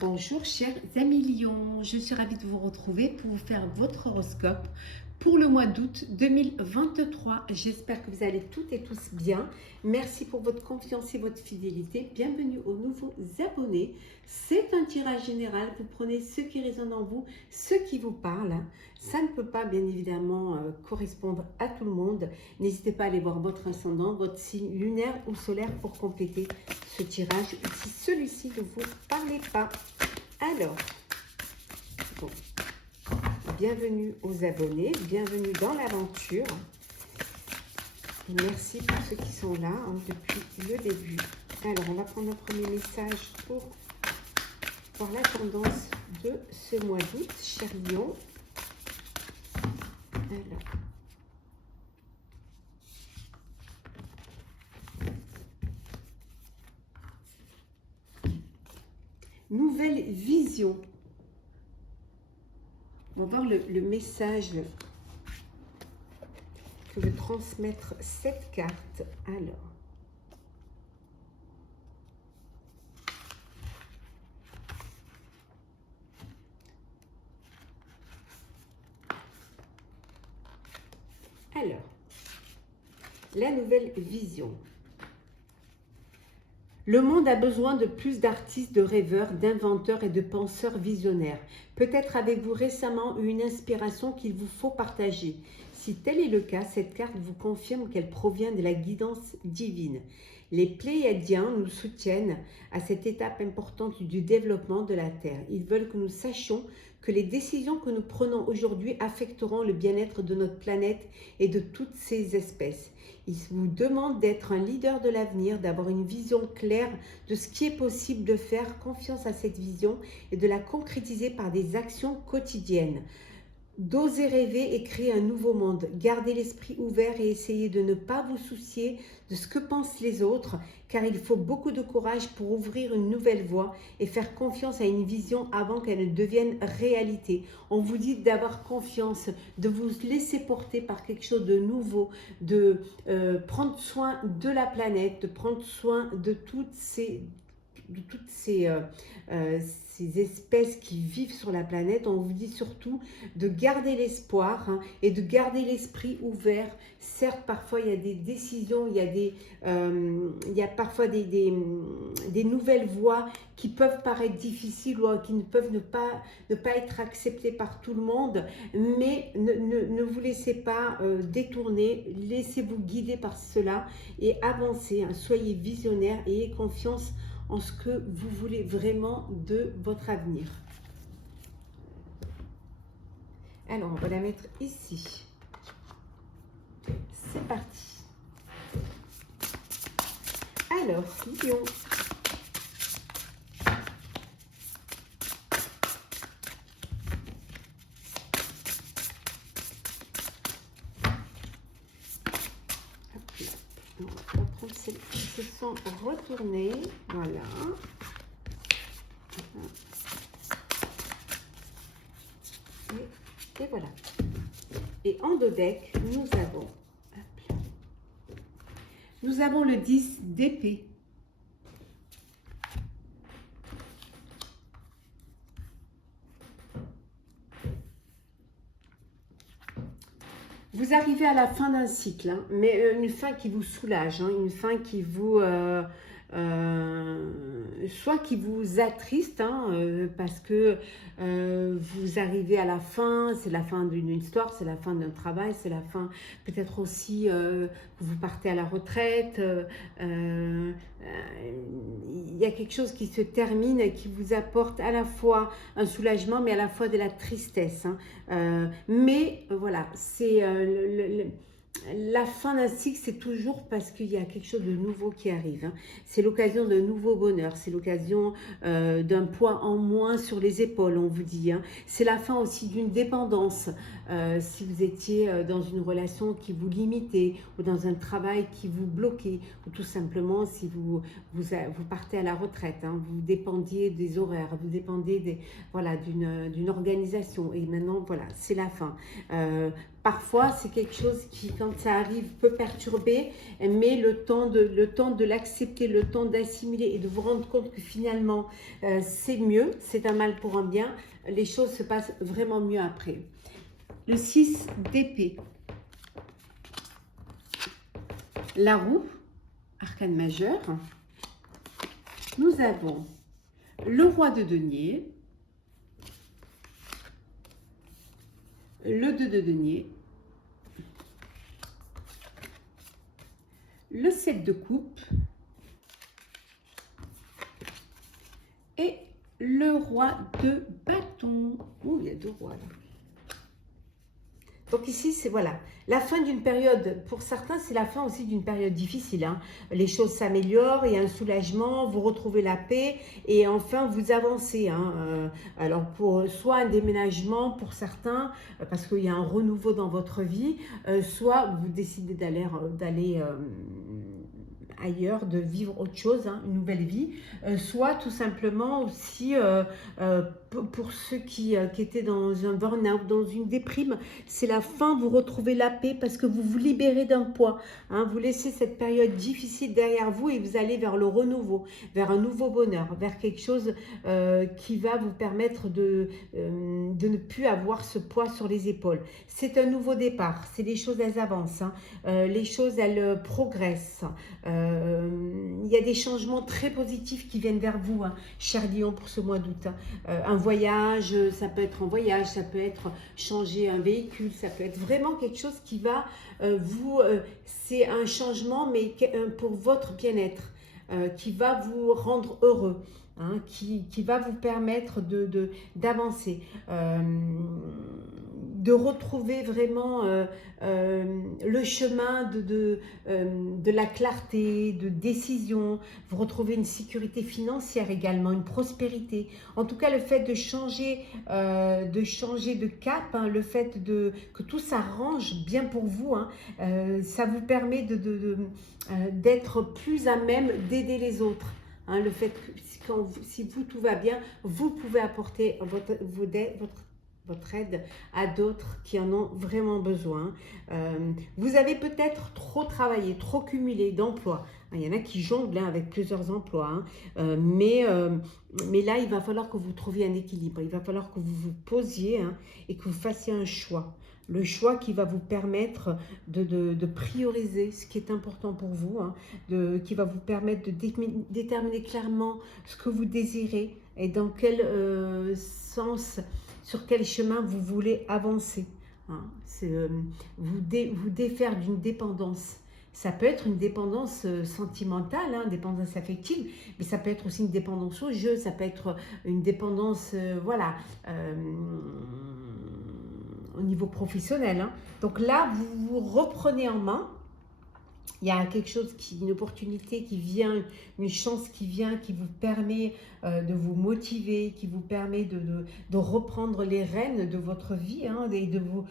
Bonjour chers amis Lions, je suis ravie de vous retrouver pour vous faire votre horoscope pour le mois d'août 2023. J'espère que vous allez toutes et tous bien. Merci pour votre confiance et votre fidélité. Bienvenue aux nouveaux abonnés. C'est un tirage général. Vous prenez ce qui résonne en vous, ce qui vous parle. Ça ne peut pas bien évidemment correspondre à tout le monde. N'hésitez pas à aller voir votre ascendant, votre signe lunaire ou solaire pour compléter ce tirage si celui-ci ne vous parlait pas. Alors, bon, bienvenue aux abonnés, bienvenue dans l'aventure. Merci pour ceux qui sont là depuis le début. Alors, on va prendre un premier message pour voir la tendance de ce mois d'août, cher Lion. Alors, nouvelle vision. On va voir le message que veut transmettre cette carte. Alors, la nouvelle vision. Le monde a besoin de plus d'artistes, de rêveurs, d'inventeurs et de penseurs visionnaires. Peut-être avez-vous récemment eu une inspiration qu'il vous faut partager. Si tel est le cas, cette carte vous confirme qu'elle provient de la guidance divine. Les Pléiadiens nous soutiennent à cette étape importante du développement de la Terre. Ils veulent que nous sachions que les décisions que nous prenons aujourd'hui affecteront le bien-être de notre planète et de toutes ses espèces. Ils vous demandent d'être un leader de l'avenir, d'avoir une vision claire de ce qui est possible de faire, confiance à cette vision et de la concrétiser par des actions quotidiennes. D'oser rêver et créer un nouveau monde. Gardez l'esprit ouvert et essayez de ne pas vous soucier de ce que pensent les autres, car il faut beaucoup de courage pour ouvrir une nouvelle voie et faire confiance à une vision avant qu'elle ne devienne réalité. On vous dit d'avoir confiance, de vous laisser porter par quelque chose de nouveau, de prendre soin de la planète, de prendre soin de toutes ces ces espèces qui vivent sur la planète. On vous dit surtout de garder l'espoir et de garder l'esprit ouvert. Certes, parfois il y a des décisions, il y a parfois des nouvelles voies qui peuvent paraître difficiles ou qui ne peuvent ne pas être acceptées par tout le monde, mais ne vous laissez pas détourner, laissez-vous guider par cela et avancez. Soyez visionnaire et ayez confiance en ce que vous voulez vraiment de votre avenir. Alors, on va la mettre ici. C'est parti. Alors, Lion. On va prendre celles qui se sont retournées. Voilà. Et voilà. Et en dos deck, nous avons le 10 d'épée. Vous arrivez à la fin d'un cycle, mais une fin qui vous soulage, une fin qui vous... soit qui vous attriste, parce que vous arrivez à la fin, c'est la fin d'une histoire, c'est la fin d'un travail, c'est la fin peut-être aussi que vous partez à la retraite, il y a quelque chose qui se termine et qui vous apporte à la fois un soulagement mais à la fois de la tristesse, mais voilà, c'est la fin d'un cycle, c'est toujours parce qu'il y a quelque chose de nouveau qui arrive. C'est l'occasion d'un nouveau bonheur, c'est l'occasion d'un poids en moins sur les épaules, on vous dit. C'est la fin aussi d'une dépendance. Si vous étiez dans une relation qui vous limitait, ou dans un travail qui vous bloquait, ou tout simplement si vous partez à la retraite, vous dépendiez des horaires, vous dépendiez d'une organisation. Et maintenant, voilà, c'est la fin. Parfois, c'est quelque chose qui quand ça arrive, peut perturber, mais le temps de l'accepter, le temps d'assimiler et de vous rendre compte que finalement, c'est mieux, c'est un mal pour un bien, les choses se passent vraiment mieux après. Le 6 d'épée. La roue, arcane majeur. Nous avons le roi de denier, le 2 de denier, le 7 de coupe et le roi de bâton. Oh, il y a 2 rois là. Donc ici, c'est voilà, la fin d'une période, pour certains, c'est la fin aussi d'une période difficile. Hein. Les choses s'améliorent, il y a un soulagement, vous retrouvez la paix et enfin, vous avancez. Hein. Alors, pour soit un déménagement pour certains, parce qu'il y a un renouveau dans votre vie, soit vous décidez d'aller ailleurs, de vivre autre chose, hein, une nouvelle vie, soit tout simplement aussi pour ceux qui étaient dans un burn-out, dans une déprime, c'est la fin, vous retrouvez la paix parce que vous vous libérez d'un poids, hein, vous laissez cette période difficile derrière vous et vous allez vers le renouveau, vers un nouveau bonheur, vers quelque chose qui va vous permettre de ne plus avoir ce poids sur les épaules. C'est un nouveau départ, c'est les choses, elles avancent, hein, les choses, elles progressent. Il y a des changements très positifs qui viennent vers vous, hein, cher Lion, pour ce mois d'août. Un voyage, ça peut être un voyage, ça peut être changer un véhicule, ça peut être vraiment quelque chose qui va c'est un changement, mais pour votre bien-être, qui va vous rendre heureux. Hein, qui va vous permettre d'avancer, de retrouver vraiment le chemin de la clarté, de décision. Vous retrouvez une sécurité financière également, une prospérité. En tout cas, le fait de changer de cap, hein, le fait que tout s'arrange bien pour vous, hein, ça vous permet d'être plus à même d'aider les autres. Hein, le fait que si vous tout va bien, vous pouvez apporter votre aide à d'autres qui en ont vraiment besoin. Vous avez peut-être trop travaillé, trop cumulé d'emplois. Il y en a qui jonglent, hein, avec plusieurs emplois, hein. Mais là, il va falloir que vous trouviez un équilibre. Il va falloir que vous vous posiez, hein, et que vous fassiez un choix. Le choix qui va vous permettre de prioriser ce qui est important pour vous, hein, qui va vous permettre de déterminer clairement ce que vous désirez et dans quel sens, sur quel chemin vous voulez avancer. Hein. C'est vous défaire d'une dépendance. Ça peut être une dépendance sentimentale, hein, dépendance affective, mais ça peut être aussi une dépendance au jeu, ça peut être une dépendance, voilà, au niveau professionnel. Hein. Donc là, vous vous reprenez en main. Il y a quelque chose, une opportunité qui vient, une chance qui vient, qui vous permet de vous motiver, qui vous permet de reprendre les rênes de votre vie, hein, et de vous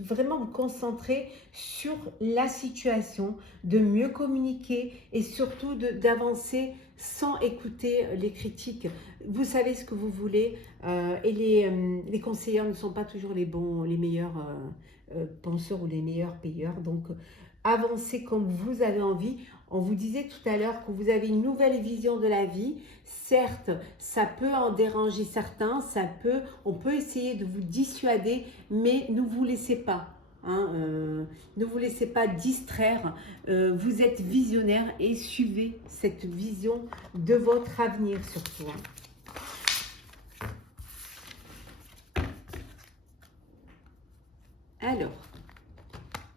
vraiment vous concentrer sur la situation, de mieux communiquer et surtout d'avancer sans écouter les critiques. Vous savez ce que vous voulez, et les conseillers ne sont pas toujours les meilleurs penseurs ou les meilleurs payeurs. Donc, avancez comme vous avez envie. On vous disait tout à l'heure que vous avez une nouvelle vision de la vie. Certes, ça peut en déranger certains, on peut essayer de vous dissuader, mais ne vous laissez pas. Hein, ne vous laissez pas distraire. Vous êtes visionnaire et suivez cette vision de votre avenir surtout. Hein. Alors,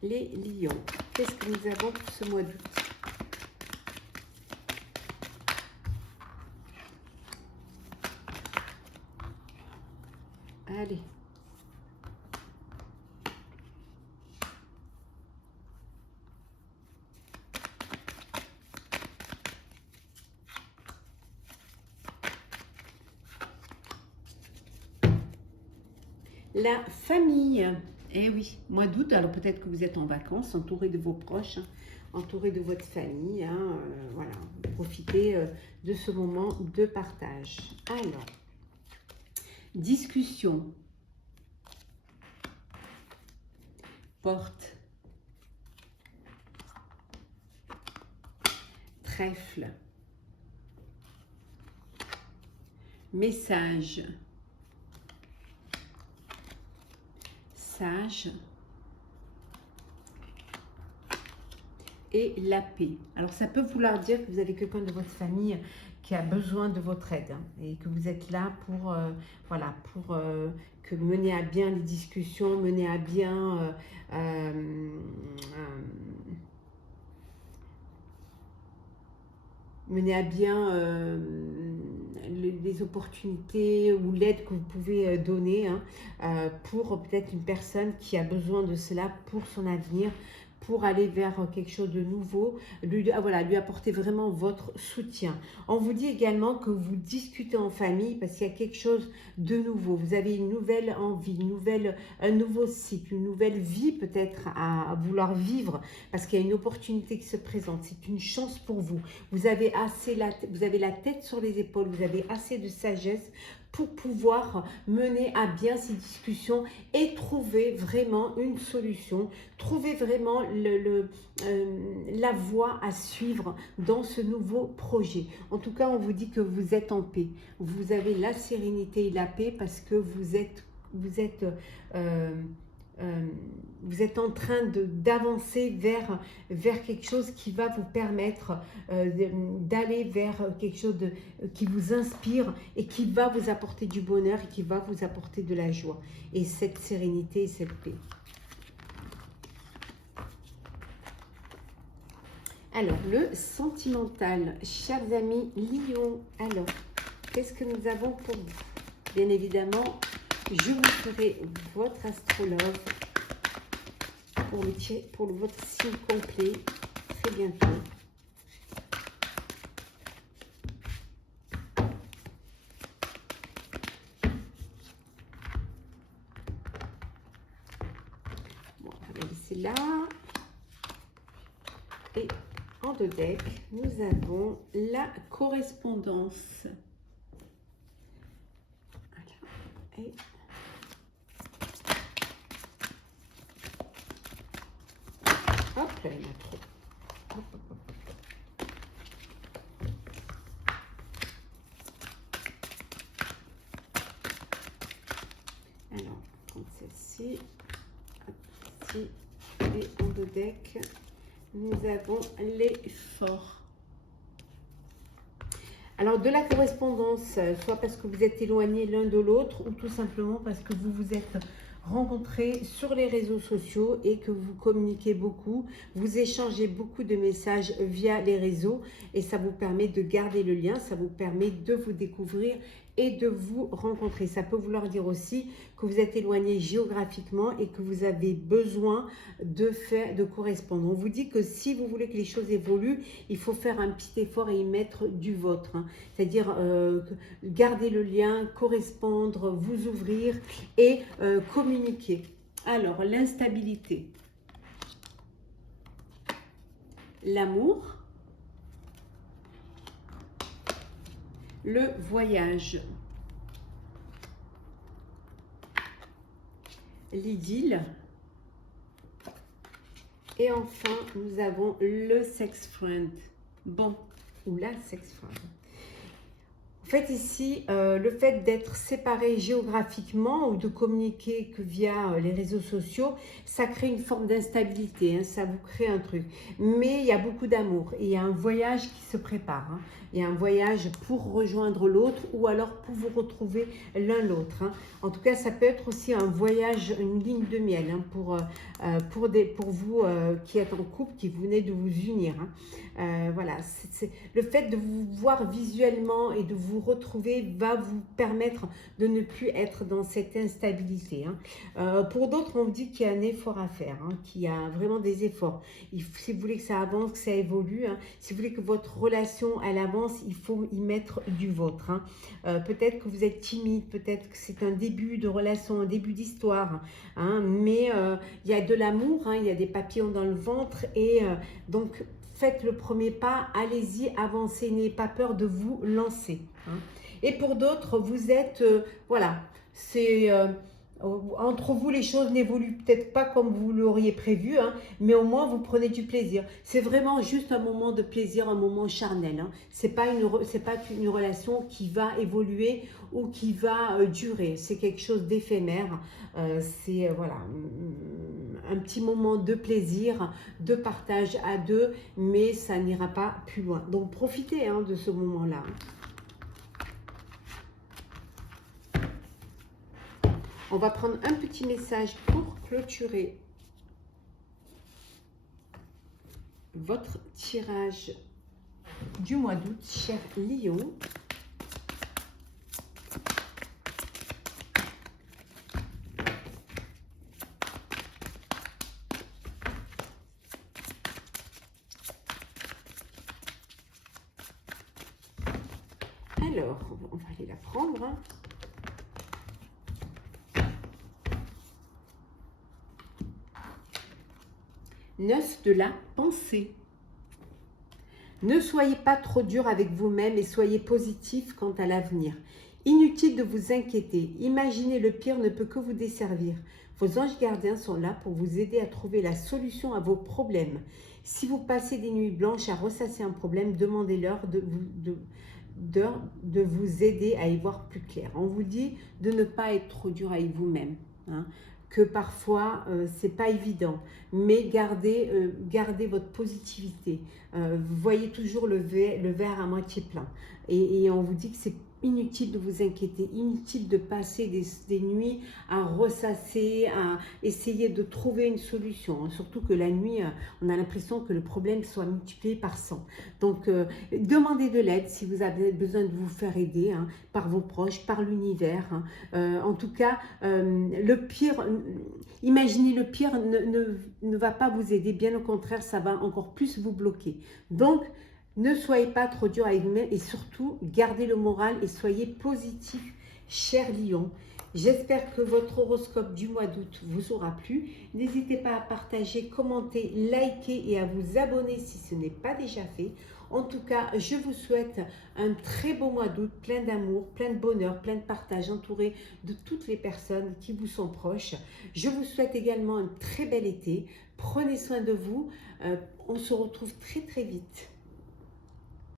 les lions, qu'est-ce que nous avons pour ce mois d'août? Allez. La famille. Eh oui, mois d'août, alors peut-être que vous êtes en vacances, entouré de vos proches, hein, entouré de votre famille. Hein, voilà, profitez de ce moment de partage. Alors, discussion. Porte trèfle, message, sage et la paix. Alors ça peut vouloir dire que vous avez quelqu'un de votre famille qui a besoin de votre aide, hein, et que vous êtes là pour, voilà, pour que mener à bien les discussions, mener à bien les opportunités ou l'aide que vous pouvez donner, hein, pour peut-être une personne qui a besoin de cela pour son avenir, pour aller vers quelque chose de nouveau, voilà, lui apporter vraiment votre soutien. On vous dit également que vous discutez en famille parce qu'il y a quelque chose de nouveau. Vous avez une nouvelle envie, un nouveau cycle, une nouvelle vie peut-être à vouloir vivre parce qu'il y a une opportunité qui se présente. C'est une chance pour vous. Vous avez la tête sur les épaules, vous avez assez de sagesse pour pouvoir mener à bien ces discussions et trouver vraiment une solution, trouver vraiment la voie à suivre dans ce nouveau projet. En tout cas, on vous dit que vous êtes en paix. Vous avez la sérénité et la paix parce que vous êtes en train d'avancer vers quelque chose qui va vous permettre d'aller vers quelque chose qui vous inspire et qui va vous apporter du bonheur et qui va vous apporter de la joie et cette sérénité et cette paix. Alors, le sentimental, chers amis Lion, alors, qu'est-ce que nous avons pour vous? Bien évidemment, je vous ferai votre astrologue pour votre signe complet très bientôt. Bon, on va laisser là. Et en deux decks, nous avons la correspondance. Voilà. Et hop, là, il y en a trop. Hop, hop, hop. Alors, on prend celle-ci. Ici, et en deux decks, nous avons les forts. Alors, de la correspondance, soit parce que vous êtes éloignés l'un de l'autre, ou tout simplement parce que vous vous êtes rencontrés sur les réseaux sociaux et que vous communiquez beaucoup, vous échangez beaucoup de messages via les réseaux et ça vous permet de garder le lien, ça vous permet de vous découvrir et de vous rencontrer. Ça peut vouloir dire aussi que vous êtes éloigné géographiquement et que vous avez besoin de correspondre. On vous dit que si vous voulez que les choses évoluent, il faut faire un petit effort et y mettre du vôtre, hein. C'est-à-dire garder le lien, correspondre, vous ouvrir et communiquer. Alors, l'instabilité, l'amour, le voyage, l'idylle et enfin nous avons le sex friend. Bon, ou la sex friend. En fait ici, le fait d'être séparé géographiquement ou de communiquer que via les réseaux sociaux, ça crée une forme d'instabilité, hein, ça vous crée un truc. Mais il y a beaucoup d'amour et il y a un voyage qui se prépare, hein. Il y a un voyage pour rejoindre l'autre ou alors pour vous retrouver l'un l'autre, hein. En tout cas, ça peut être aussi un voyage, une ligne de miel, hein, pour vous qui êtes en couple, qui venez de vous unir, hein. Voilà, le fait de vous voir visuellement et de vous retrouver va vous permettre de ne plus être dans cette instabilité, hein. Pour d'autres, on vous dit qu'il y a un effort à faire, hein, qu'il y a vraiment des efforts. Si vous voulez que ça avance, que ça évolue, hein, si vous voulez que votre relation elle avance, il faut y mettre du vôtre, hein. Peut-être que vous êtes timide, peut-être que c'est un début de relation, un début d'histoire, hein, mais il y a de l'amour, hein, il y a des papillons dans le ventre et donc faites le premier pas, allez-y, avancez, n'ayez pas peur de vous lancer, hein. Et pour d'autres, vous êtes, voilà, c'est Entre vous, les choses n'évoluent peut-être pas comme vous l'auriez prévu, hein, mais au moins vous prenez du plaisir. C'est vraiment juste un moment de plaisir, un moment charnel. Hein. C'est pas une relation qui va évoluer ou qui va durer. C'est quelque chose d'éphémère. C'est voilà, un petit moment de plaisir, de partage à deux, mais ça n'ira pas plus loin. Donc profitez hein, de ce moment-là. On va prendre un petit message pour clôturer votre tirage du mois d'août, cher Lion. Alors, on va aller la prendre. Hein. Neuf de la pensée. Ne soyez pas trop dur avec vous-même et soyez positif quant à l'avenir. Inutile de vous inquiéter. Imaginer le pire ne peut que vous desservir. Vos anges gardiens sont là pour vous aider à trouver la solution à vos problèmes. Si vous passez des nuits blanches à ressasser un problème, demandez-leur de vous aider à y voir plus clair. On vous dit de ne pas être trop dur avec vous-même. Hein. Que parfois c'est pas évident, mais gardez votre positivité. Voyez toujours le verre à moitié plein. Et on vous dit que c'est inutile de vous inquiéter, inutile de passer des nuits à ressasser, à essayer de trouver une solution. Hein. Surtout que la nuit, on a l'impression que le problème soit multiplié par 100. Donc, demandez de l'aide si vous avez besoin de vous faire aider hein, par vos proches, par l'univers. Hein. En tout cas, le pire, imaginez le pire ne va pas vous aider. Bien au contraire, ça va encore plus vous bloquer. Donc, ne soyez pas trop dur avec vous-même et surtout, gardez le moral et soyez positif, cher Lion. J'espère que votre horoscope du mois d'août vous aura plu. N'hésitez pas à partager, commenter, liker et à vous abonner si ce n'est pas déjà fait. En tout cas, je vous souhaite un très beau mois d'août, plein d'amour, plein de bonheur, plein de partage, entouré de toutes les personnes qui vous sont proches. Je vous souhaite également un très bel été. Prenez soin de vous. On se retrouve très très vite.